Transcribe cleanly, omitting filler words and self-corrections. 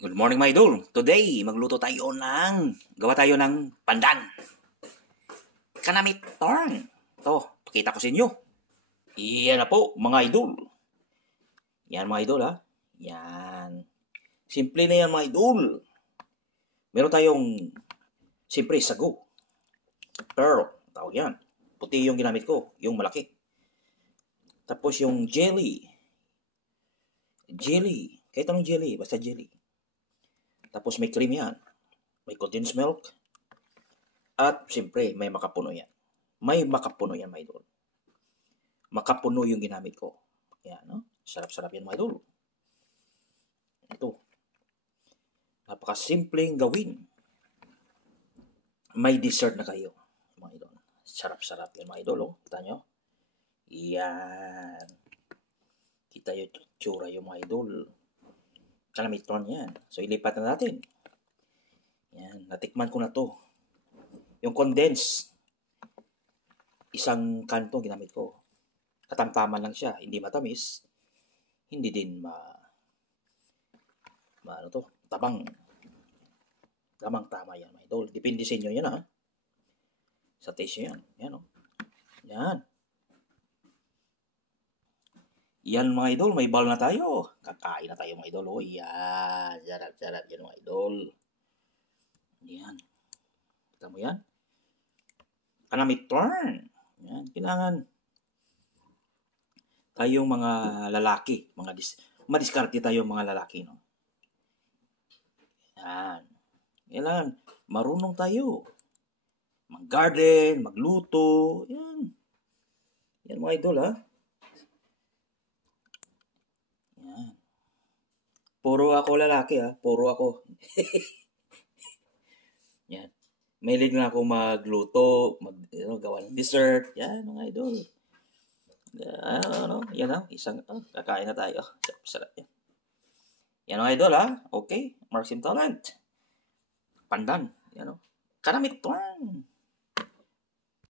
Good morning, my idol. Today, gawa tayo ng pandan. Kanamit torn. Ito, pakita ko sa inyo. Iyan na po, mga idol. Yan, mga idol, ha. Yan. Simple na yan, mga idol. Meron tayong, siyempre, sago. Pearl, tawag yan. Puti yung ginamit ko, yung malaki. Tapos yung jelly. Kahit anong jelly, basta jelly. Tapos may cream yan. May condensed milk. At siyempre, may makapuno yan. May makapuno yan, my idol. Makapuno yung ginamit ko. Yan, no? Sarap-sarap yan, my idol. Ito. Napakasimpleng gawin. May dessert na kayo, mga idol. Sarap-sarap yan, mga idol. Oh. Kita nyo? Yan. Kita yung tsura yung mga idol. Kalamiton yan. So, ilipat na natin. Yan. Natikman ko na to. Yung condensed. Isang kanto ginamit ko. Katamtaman lang siya. Hindi matamis. Hindi din tabang. Tamang-tama yan, my idol. Depende sa inyo yan, ha. Sa taste nyo yan. Yan, o. Yan. Yan, mga idol, may bowl na tayo. Kakain na tayo, mga idol. O, yan. Sarap-sarap yan, mga idol. Yan. Kita mo yan? Kanamit turn. Yan. Kailangan tayong mga lalaki, madiskarte tayong mga lalaki, no? Yan. Kailangan marunong tayo. Mag-garden, magluto. Yan. Yan, mga idol, ha? Yan. Puro ako lalaki, ha? Puro ako. Yan. Mahilig na ako magluto, gawa ng dessert. Yan, mga idol. Yan, ha? Kakain na tayo. Sarap yan. Yan, mga idol, ha? Okay. Marks and talent. Pandan. Yan, Kanamit turn.